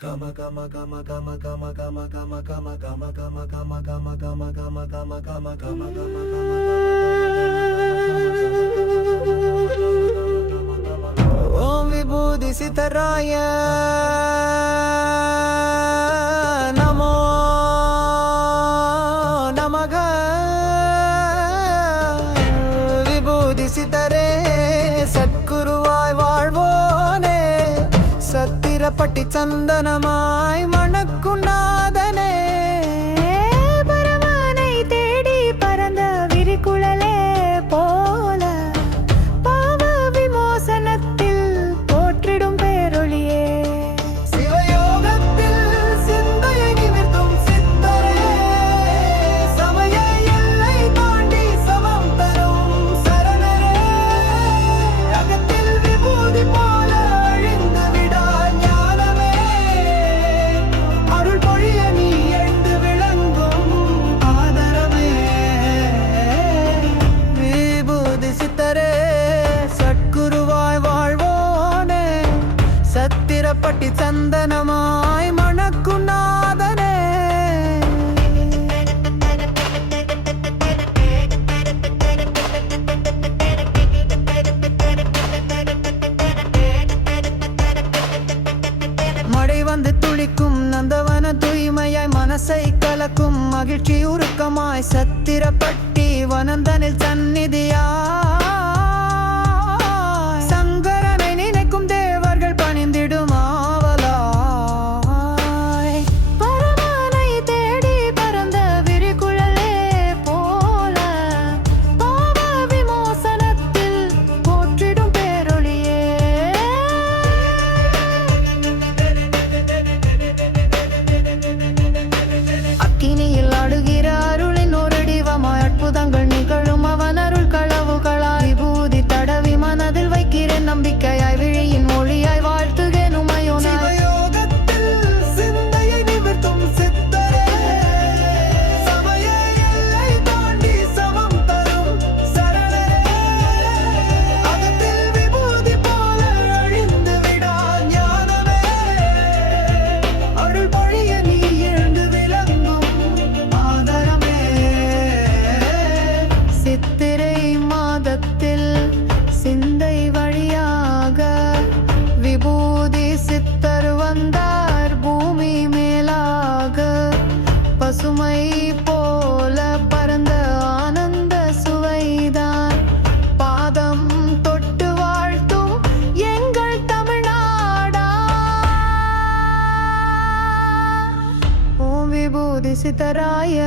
gama gama gama gama gama gama gama gama gama gama gama gama gama gama gama gama gama gama ఓం విభూతి నమో నమగ విభూతి సితరే பட்டி சந்தனமாய் மணக்குண்டா வீரப்பட்டி சந்தனமாய் மணக்குநாதனே. மழை வந்து துளிக்கும் நந்தவன தூய்மையாய் மனசை கலக்கும் மகிழ்ச்சி உருக்கமாய் சத்திரப்பட்டி வனந்தனில் சந்நிதியாய் சித்திரை மாதத்தில் சிந்தை வழியாக விபூதி சித்தர் வந்தார் பூமி மேலாக. பசுமை போல பரந்த ஆனந்த சுவைதான். பாதம் தொட்டு வாழ்த்தும் எங்கள் தமிழ்நாடா. ஓம் விபூதி சித்தராய.